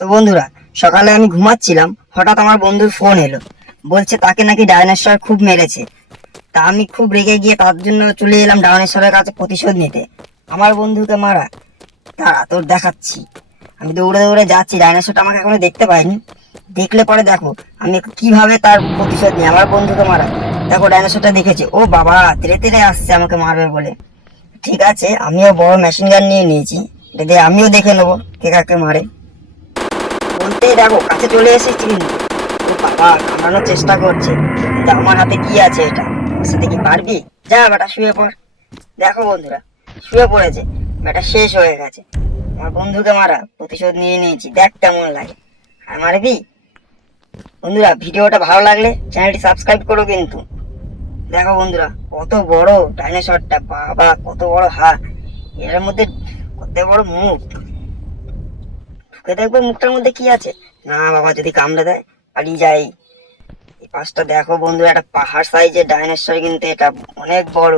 তো বন্ধুরা, সকালে আমি ঘুমাচ্ছিলাম, হঠাৎ আমার বন্ধুর ফোন এলো, বলছে তাকে নাকি ডাইনোসর খুব মেরেছে। তা আমি খুব রেগে গিয়ে তার জন্য চলে এলাম ডাইনোসরের কাছে প্রতিশোধ নিতে। আমার বন্ধুকে মারা, দাঁড়া তোর দেখাচ্ছি। আমি দৌড়ে দৌড়ে যাচ্ছি, ডাইনোসরটা আমাকে এখনো দেখতে পাইনি। দেখলে পরে দেখো আমি কিভাবে তার প্রতিশোধ নিই। আমার বন্ধুকে মারা, দেখো ডাইনোসরটা দেখেছে, ও বাবা ধীরে ধীরে আসছে আমাকে মারবে বলে। ঠিক আছে, আমিও বড় মেশিন গান নিয়ে নিয়েছি, এটা দিয়ে আমিও দেখে নেবো কে কাকে মারে। বলতেই দেখো কাছে চলে এসেছি কিন্তু, ও বাবা কামড়ানোর চেষ্টা করছে, কিন্তু আমার হাতে কি আছে, এটা ওর সাথে কি পারবি? যা বেটা শুয়ে পড়। দেখো বন্ধুরা, শুয়ে পড়েছে, বেটা শেষ হয়ে গেছে। আমার বন্ধুকে মারা প্রতিশোধ নিয়ে নিয়েছি, দেখ কেমন লাগে। আর মারবি? বন্ধুরা, ভিডিওটা ভালো লাগলে চ্যানেলটি সাবস্ক্রাইব করো কিন্তু। দেখো বন্ধুরা, কত বড় ডাইনোসরটা, বাবা কত বড় হাত, এর মধ্যে কত বড় মুখ। ঢুকে দেখবো মুখটার মধ্যে কি আছে। না বাবা, যদি কামড়ে দেয় পালিয়ে যাই। এই পাশটা দেখো বন্ধুরা, একটা পাহাড় সাইজের ডাইনোসর, কিন্তু এটা অনেক বড়।